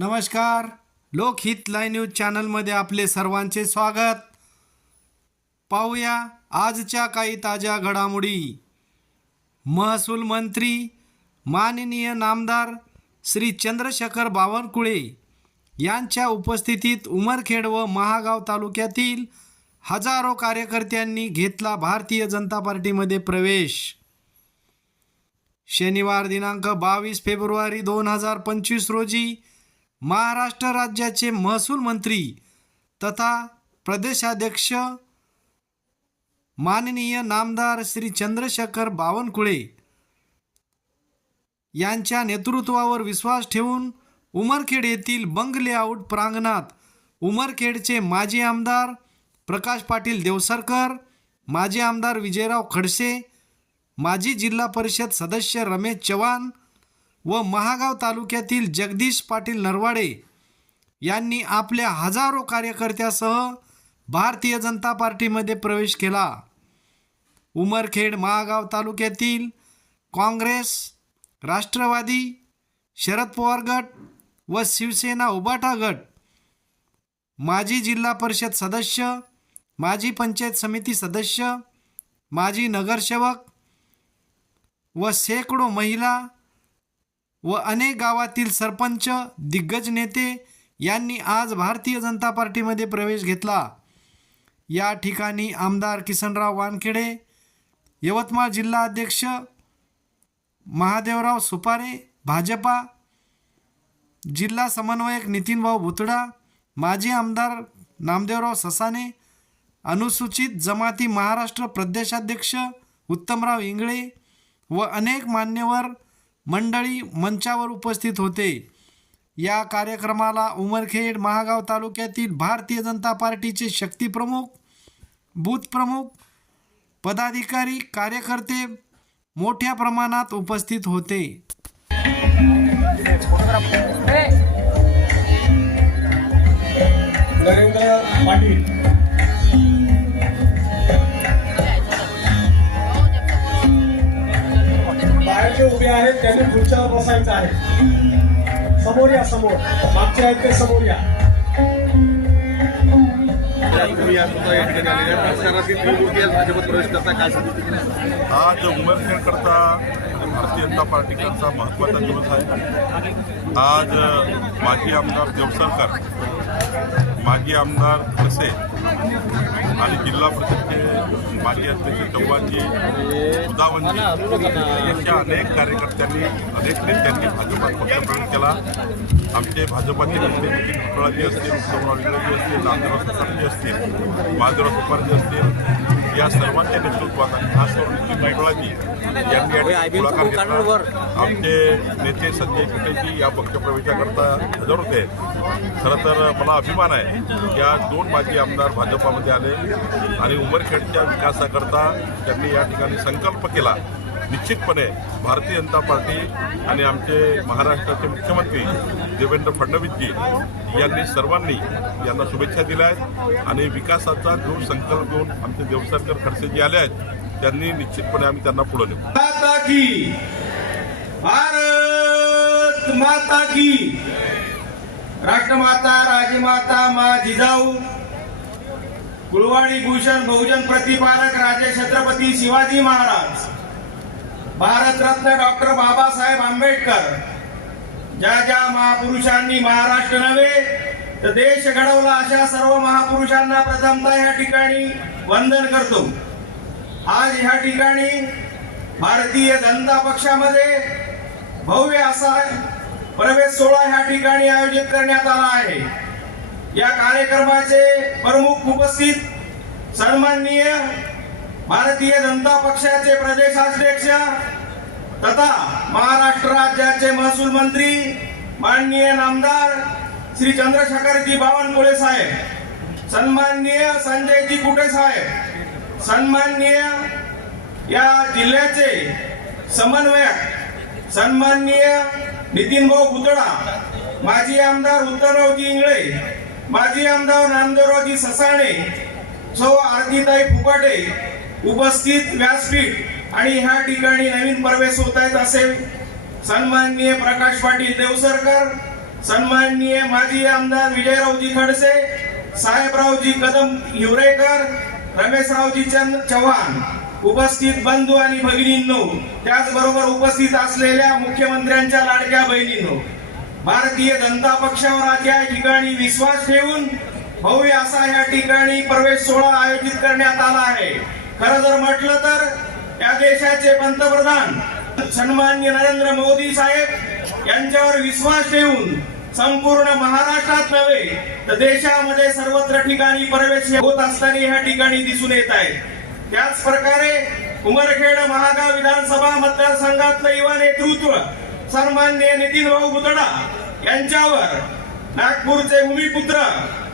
नमस्कार. लोकहित live news चॅनलमध्ये आपले सर्वांचे स्वागत. पाहूया आजच्या काही ताज्या घडामोडी. महसूल मंत्री माननीय नामदार श्री चंद्रशेखर बावनकुळे यांच्या उपस्थितीत उमरखेड व महागाव तालुक्यातील हजारो कार्यकर्त्यांनी घेतला भारतीय जनता पार्टीमध्ये प्रवेश. शनिवार दिनांक 22 फेब्रुवारी 2025 रोजी महाराष्ट्र राज्याचे महसूल मंत्री तथा प्रदेशाध्यक्ष माननीय नामदार श्री चंद्रशेखर बावनकुळे यांच्या नेतृत्वावर विश्वास ठेवून उमरखेड येथील बंग लेआउट प्रांगणात उमरखेडचे माजी आमदार प्रकाश पाटील देवसरकर, माजी आमदार विजयराव खडसे, माजी जिल्हा परिषद सदस्य रमेश चव्हाण व महागाव तालुक्यातील जगदीश पाटील नरवाडे यांनी आपल्या हजारो कार्यकर्त्यासह भारतीय जनता पार्टीमध्ये प्रवेश केला. उमरखेड महागाव तालुक्यातील काँग्रेस, राष्ट्रवादी, शरद पवार गट व शिवसेना उबाटा गट, माजी जिल्हा परिषद सदस्य, माजी पंचायत समिती सदस्य, माजी नगरसेवक व शेकडो महिला व अनेक गावातील सरपंच, दिग्गज नेते यांनी आज भारतीय जनता पार्टीमध्ये प्रवेश घेतला. या ठिकाणी आमदार किसनराव वानखेडे, यवतमाळ जिल्हा अध्यक्ष महादेवराव सुपारे भाजपा, जिल्हा समन्वयक नितीनभाऊ भुतडा, माजी आमदार नामदेवराव ससाने, अनुसूचित जमाती महाराष्ट्र प्रदेशाध्यक्ष उत्तमराव इंगळे व अनेक मान्यवर मंडळी मंचावर उपस्थित होते. या कार्यक्रमाला उमरखेड महागाव तालुक्यातील भारतीय जनता पार्टीचे शक्ती प्रमुख, बूथ प्रमुख, पदाधिकारी, कार्यकर्ते मोठ्या प्रमाणात उपस्थित होते. नरेंद्र पाटील बाहेरचे उभे आहेत, त्यांनी खुर्च्यावर बसायचं आहे. समोर या, समोर मागचे आहेत ते समोर या. आज उमरखेड करता भारतीय जनता पार्टीचा महत्त्वाचा दिवस आहे. आज माजी आमदार देवसरकर, माजी आमदार खडसे आणि जिल्हा परिषदचे माजी अध्यक्ष चव्हाणजी, उदावनजी अशा अनेक कार्यकर्त्यांनी, अनेक नेत्यांनी भाजपात पक्षप्रवेश केला. आमचे भाजपाचे नेते नितीन भुतळाजी असतील, उत्तमराव इंगळेजी असतील, नामदेवराव ससानेजी असतील, महादेवराव सुपारजी असतील, या सर्वांच्या नेतृत्वात खास करून नितीन भुतळाजी यांनी पुढाकार घेतला. आमचे नेते संजय कुटेजी या पक्षप्रवेशाकरता हजर होते. खरं तर मला अभिमान आहे की आज 2 माजी आमदार भाजपामध्ये आले आणि उमरखेडच्या विकासाकरता त्यांनी या ठिकाणी संकल्प केला. निश्चितपणे भारतीय जनता पार्टी आणि आमचे महाराष्ट्राचे मुख्यमंत्री देवेंद्र फडणवीसजी यांनी सर्वांनी यांना शुभेच्छा दिल्या आहेत आणि विकासाचा जो संकल्प घेऊन आमचे देवसरकर खडसेजी आले आहेत त्यांनी निश्चितपणे आम्ही त्यांना पुढे नेऊ. माता की, भारत माता की, राष्ट्रमाता, राजमाता मा जिजाऊ, गुळवाडी भूषण बहुजन प्रतिपालक राजे छत्रपती शिवाजी महाराज, भारतरत्न डॉक्टर बाबासाहेब आंबेडकर, ज्या ज्या महापुरुषांनी महाराष्ट्र नव्हे तर देश घडवला अशा सर्व महापुरुषांना प्रथमतः या ठिकाणी वंदन करतो. आज ह्या ठिकाणी भारतीय जनता पक्षामध्ये भव्य असा प्रवेश सोहळा ह्या ठिकाणी आयोजित करण्यात आला आहे. या कार्यक्रमाचे प्रमुख उपस्थित सन्माननीय भारतीय जनता पक्षाचे प्रदेशाध्यक्ष तथा महाराष्ट्र राज्याचे महसूल मंत्री माननीय नामदार श्री चंद्रशेखरजी बावनकुळे साहेब, सन्माननीय संजयजी कुटे साहेब, सन्माननीय या जिल्ह्याचे समन्वयक सन्माननीय नितीनभाऊ भुतडा, माजी आमदार उत्तमरावजी इंगळे, माजी आमदार नामदेवरावजी ससाणे, सौ आरतीताई फुकाटे, उपस्थित व्यासपीठ आणि ह्या ठिकाणी नवीन प्रवेश होत आहेत असे सन्माननीय प्रकाश पाटील देवसरकर, सन्माननीय माजी आमदार विजयरावजी खडसे, साहेबरावजी कदम हिवरेकर, रमेशरावजी चव्हाण, उपस्थित बंधू आणि भगिनींनो, त्याचबरोबर उपस्थित असलेल्या मुख्यमंत्र्यांच्या लाडक्या बहिणींनो, भारतीय जनता पक्षावर आज या ठिकाणी विश्वास ठेवून भव्य असा या ठिकाणी प्रवेश सोहळा आयोजित करण्यात आला आहे. खरं जर म्हटलं तर या देशाचे पंतप्रधान सन्माननीय नरेंद्र मोदी साहेब यांच्यावर विश्वास ठेवून संपूर्ण महाराष्ट्रात नव्हे तर देशामध्ये सर्वत्र ठिकाणी प्रवेश होत असताना या ठिकाणी दिसून येत आहे. त्याच प्रकारे उमरखेड महागाव विधानसभा मतदारसंघातलं युवा नेतृत्व सन्माननीय नितीन भाऊ भुतडा यांच्यावर नागपूरचे भूमिपुत्र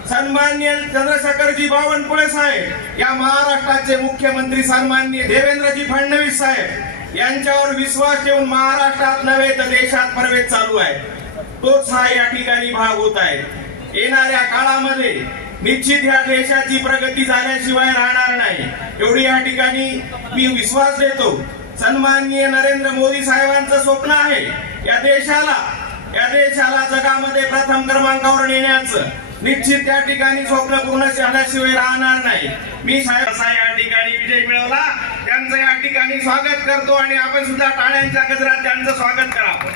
सन्माननीय चंद्रशेखरजी बावनकुळे साहेब, या महाराष्ट्राचे मुख्यमंत्री सन्माननीय देवेंद्रजी फडणवीस साहेब यांच्यावर विश्वास ठेवून महाराष्ट्रात नव्हे तर देशात प्रवेश चालू आहे. तोच हा या ठिकाणी भाग होत आहे. येणाऱ्या काळामध्ये निश्चित या देशाची प्रगती झाल्याशिवाय राहणार नाही, एवढी या ठिकाणी मी विश्वास देतो. सन्माननीय नरेंद्र मोदी साहेबांचं स्वप्न आहे या देशाला जगामध्ये प्रथम क्रमांकावर नेण्याचं. निश्चित त्या ठिकाणी स्वप्न पूर्ण झाल्याशिवाय राहणार नाही. मी साहेब असा या ठिकाणी विजय मिळवला, त्यांचं या ठिकाणी स्वागत करतो आणि आपण सुद्धा टाळ्यांच्या गजरात त्यांचं स्वागत करावं.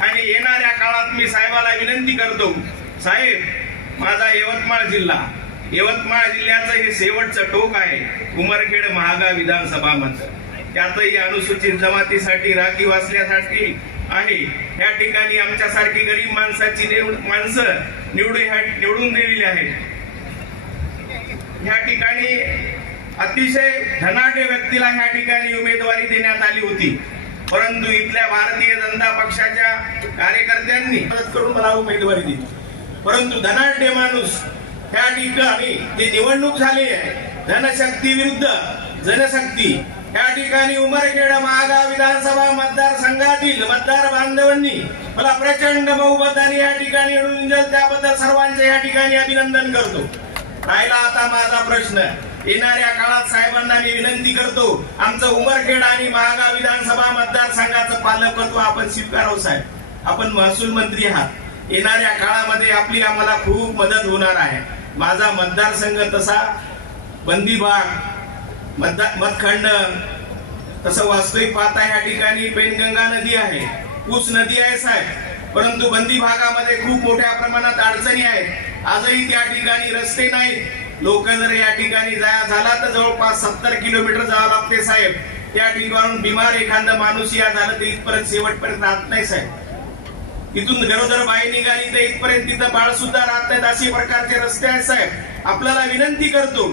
आणि येणाऱ्या काळात मी साहेबाला विनंती करतो, साहेब माझा यवतमाळ जिल्ह्याचं हे शेवटचं टोक आहे, उमरखेड महागाव विधानसभा मत. त्यातही अनुसूचित जमातीसाठी राखीव असल्यासाठी आहे. या ठिकाणी आमच्यासारखी गरीब माणसं निवडून दिलेली आहेत. या ठिकाणी अतिशय धनाढ्य व्यक्तीला या ठिकाणी उमेदवारी देण्यात आली होती, परंतु इथल्या भारतीय जनता पक्षाच्या कार्यकर्त्यांनी मदत करून मला उमेदवारी दिली. परंतु धनाढ्य माणूस या ठिकाणी जी निवडणूक झाली आहे धनशक्ती विरुद्ध जनशक्ती, या ठिकाणी उमरखेड महागाव विधानसभा मतदारसंघातील मतदार बांधवांनी मला प्रचंड बहुमताने या ठिकाणी निवडून दिलं, त्याबद्दल सर्वांचे या ठिकाणी अभिनंदन करतो. राहिला आता माझा प्रश्न, येणाऱ्या काळात साहेबांना मी विनंती करतो, आमचं उमरखेड आणि महागाव विधानसभा मतदारसंघाचं पालकत्व आपण स्वीकारावं. साहेब आपण महसूल मंत्री आहात, येणाऱ्या काळामध्ये आपली आम्हाला खूप मदत होणार आहे. माझा मतदारसंघ तसा बंदी भाग मतखंड तसं वास्तविक पाहता या ठिकाणी पेनगंगा नदी आहे, ऊस नदी आहे साहेब, परंतु बंदी भागामध्ये खूप मोठ्या प्रमाणात अडचणी आहेत. आजही त्या ठिकाणी रस्ते नाहीत. लोक जर या ठिकाणी झाला तर जवळपास 70 किलोमीटर जावं लागते साहेब. त्या ठिकाणून बिमार एखादा माणूस या झाला तर इथपर्यंत शेवटपर्यंत राहत नाही साहेब. इथून गरोदर बाई निघाली तर इथपर्यंत तिथं बाळ सुद्धा राहत नाहीत, अशी प्रकारचे रस्ते आहेत साहेब. आपल्याला विनंती करतो,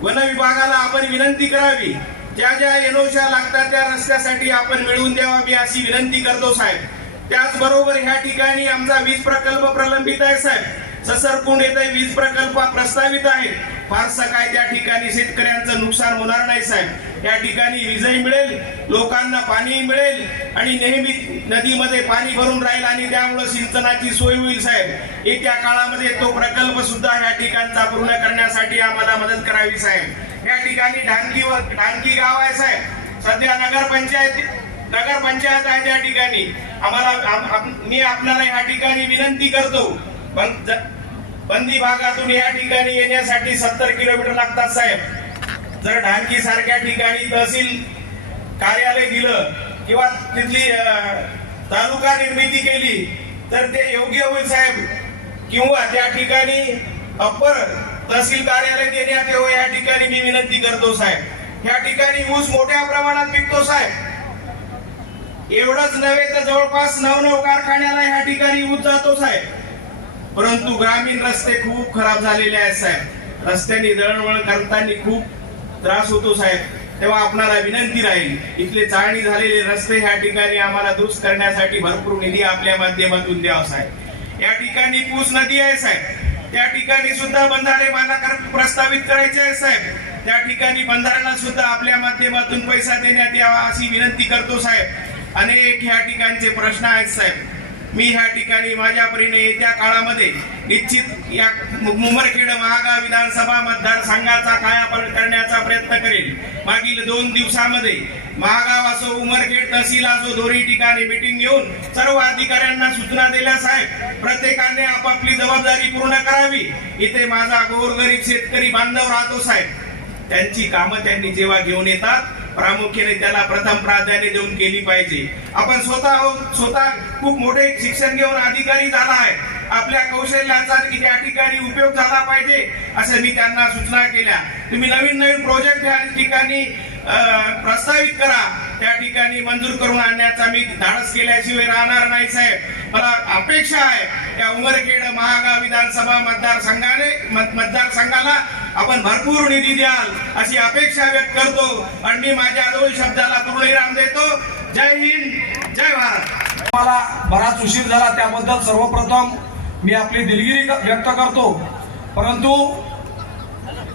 वन विभागाला आपण विनंती करावी, ज्या ज्या एनओशा लागतात त्या रस्त्यासाठी आपण मिळवून द्यावा, मी अशी विनंती करतो साहेब. त्याचबरोबर ह्या ठिकाणी आमचा वीज प्रकल्प प्रलंबित आहे साहेब. ससरकुंड येथे वीज प्रकल्प प्रस्तावित आहे. फारसं काय त्या ठिकाणी शेतकऱ्यांचं नुकसान होणार नाही साहेब. या ठिकाणी वीजही मिळेल, लोकांना पाणी मिळेल आणि नेहमी नदीमध्ये पाणी भरून राहील आणि त्यामुळे सिंचनाची सोय होईल साहेब. येत्या काळामध्ये तो प्रकल्प सुद्धा या ठिकाणचा पूर्ण करण्यासाठी आम्हाला मदत करावी साहेब. या ठिकाणी ढानकी गाव आहे साहेब, सध्या नगरपंचायत आहे. त्या ठिकाणी मी आपल्याला या ठिकाणी विनंती करतो, बंदी भागातून या ठिकाणी येण्यासाठी 70 किलोमीटर लागतात साहेब. जर ढानकी सारख्या ठिकाणी तहसील कार्यालय दिलं किंवा तिथली तालुका निर्मिती केली तर ते योग्य होईल साहेब. किंवा त्या ठिकाणी अप्पर तहसील कार्यालय देण्यात यावं, या ठिकाणी मी विनंती करतो साहेब. या ठिकाणी ऊस मोठ्या प्रमाणात पिकतो साहेब. एवढंच नव्हे तर जवळपास 9 कारखान्याला या ठिकाणी ऊस जातो साहेब. परंतु ग्रामीण रस्ते खूप खराब झालेले आहेत साहेब. रस्त्यांनी दळणवळण करताना खूप त्रास होतो साहेब. तेव्हा आपल्याला विनंती राहील, इथले चाळणी झालेले रस्ते या ठिकाणी आम्हाला दुरुस्त करण्यासाठी भरपूर निधी आपल्या माध्यमातून द्यावा साहेब. या ठिकाणी पूस नदी आहे साहेब, त्या ठिकाणी सुद्धा बंधारे बांधकाम प्रस्तावित करायचे आहे साहेब. त्या ठिकाणी बंधाऱ्याला सुद्धा आपल्या माध्यमातून पैसा देण्यात यावा अशी विनंती करतो साहेब. अनेक या ठिकाणचे प्रश्न आहेत साहेब. मी ह्या ठिकाणी माझ्या परीने येत्या काळामध्ये निश्चित या उमरखेड महागाव विधानसभा मतदारसंघाचा कायापालट करण्याचा प्रयत्न करेल. मागील 2 दिवसामध्ये महागाव असो उमरखेड तहसील असो दोन्ही ठिकाणी मीटिंग घेऊन सर्व अधिकाऱ्यांना सूचना दिल्या साहेब, प्रत्येकाने आपापली जबाबदारी पूर्ण करावी. इथे माझा गोरगरीब शेतकरी बांधव राहतो साहेब, त्यांची कामं त्यांनी जेव्हा घेऊन येतात प्रामुख्याने त्याला प्रथम प्राधान्य देऊन केली पाहिजे. आपण स्वतः खूप मोठे शिक्षण घेऊन अधिकारी झाला आहे, आपल्या कौशल्याचा त्या ठिकाणी उपयोग झाला पाहिजे असं मी त्यांना सूचना केल्या. तुम्ही नवीन प्रोजेक्ट या ठिकाणी प्रस्तावित करा, त्या ठिकाणी मंजूर करून आणण्याचा मी धाडस केल्याशिवाय राहणार नाही साहेब. मला अपेक्षा आहे त्या उमरखेड महागाव विधानसभा मतदारसंघाला आपण भरपूर निधी द्याल अशी अपेक्षा व्यक्त करतो आणि मी माझ्या दोन शब्दाला पूर्णविराम देतो. जय हिंद, जय भारत. मला बराच उशीर झाला त्याबद्दल सर्वप्रथम मी आपली दिलगिरी व्यक्त करतो. परंतु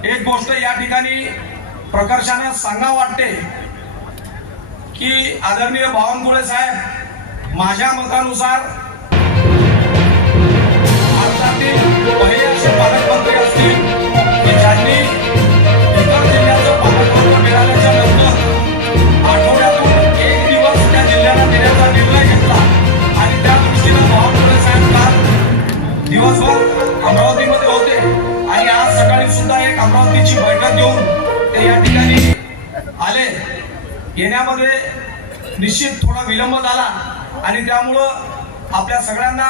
एक गोष्ट या ठिकाणी प्रकर्षाने सांगा वाटते की आदरणीय बावनकुळे साहेब माझ्या मतानुसार भारतातील पहिले असे पालकमंत्री असतील की ज्यांनी इतर जिल्ह्याचं पालकमंत्री मिळाल्याच्या नंतर आठवड्यातून 1 दिवस त्या जिल्ह्याला देण्याचा निर्णय घेतला. आणि त्या दृष्टीनं बावनकुळे साहेब काल दिवसभर अमरावतीमध्ये होते आणि आज सकाळी सुद्धा एक अमरावतीची बैठक घेऊन ते या ठिकाणी आले. येण्यामध्ये निश्चित थोडा विलंब झाला आणि त्यामुळं आपल्या सगळ्यांना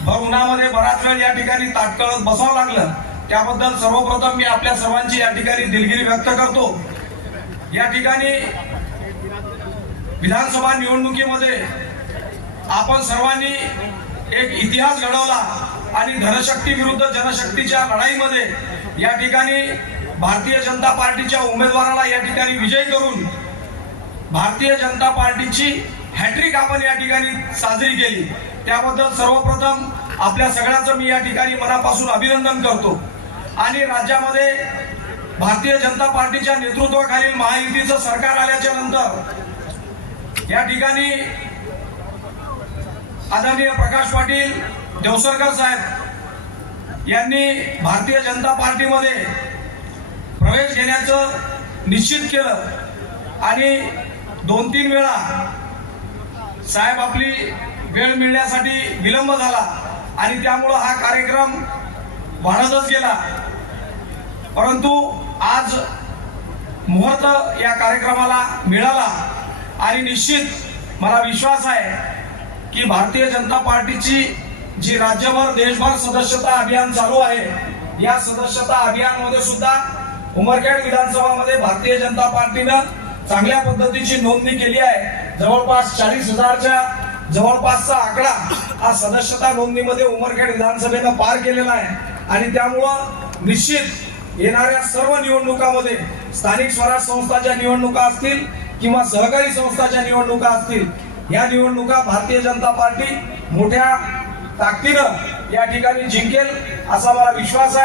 भर उन्हामध्ये बराच वेळ या ठिकाणी ताटकळत बसावं लागलं. त्याबद्दल सर्वप्रथम मी आपल्या सर्वांची या ठिकाणी दिलगिरी व्यक्त करतो. या ठिकाणी विधानसभा निवडणुकीमध्ये आपण सर्वांनी एक इतिहास घडवला आणि धनशक्ती विरुद्ध जनशक्तीच्या लढाईमध्ये या ठिकाणी भारतीय जनता पार्टीच्या उमेदवाराला या ठिकाणी विजयी करून भारतीय जनता पार्टीची हॅट्रिक आपण या ठिकाणी साजरी केली. त्याबद्दल सर्वप्रथम आपल्या सगळ्यांचं मी या ठिकाणी मनापासून अभिनंदन करतो. आणि राज्यामध्ये भारतीय जनता पार्टीच्या नेतृत्वाखालील महायुतीचं सरकार आल्याच्या नंतर या ठिकाणी आदरणीय प्रकाश पाटील देवसरकर साहेब यांनी भारतीय जनता पार्टीमध्ये प्रवेश घेण्याचं निश्चित केलं आणि 2-3 वेळा साहेब आपली वेळ मिळण्यासाठी विलंब झाला आणि त्यामुळं हा कार्यक्रम वाढतच गेला. परंतु आज मुहूर्त या कार्यक्रमाला मिळाला आणि निश्चित मला विश्वास आहे की भारतीय जनता पार्टीची जी राज्यभर देशभर सदस्यता अभियान चालू आहे, या सदस्यता अभियानमध्ये सुद्धा उमरखेड विधानसभामध्ये भारतीय जनता पार्टीनं चांगल्या पद्धतीची नोंदणी केली आहे. जवळपास 40,000च्या जवळपासचा आकडा हा सदस्यता नोंदणीमध्ये उमरखेड विधानसभेनं पार केलेला आहे. आणि त्यामुळं निश्चित येणाऱ्या सर्व निवडणुकामध्ये स्थानिक स्वराज संस्थांच्या निवडणुका असतील किंवा सहकारी संस्थांच्या निवडणुका असतील, या निवडणुका भारतीय जनता पार्टी मोठ्या ताकदीनं या ठिकाणी जिंकेल असा मला विश्वास आहे.